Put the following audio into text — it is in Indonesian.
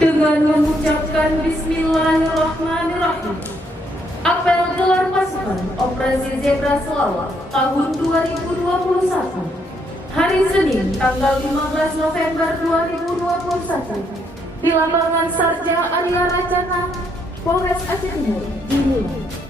dengan mengucapkan Bismillahirrahmanirrahim. Apel gelar pasukan Operasi Zebra Selawat tahun 2021, hari Senin tanggal 15 November 2021, di lapangan Sarja Arya Racana, Polres Aceh Timur, dimulai.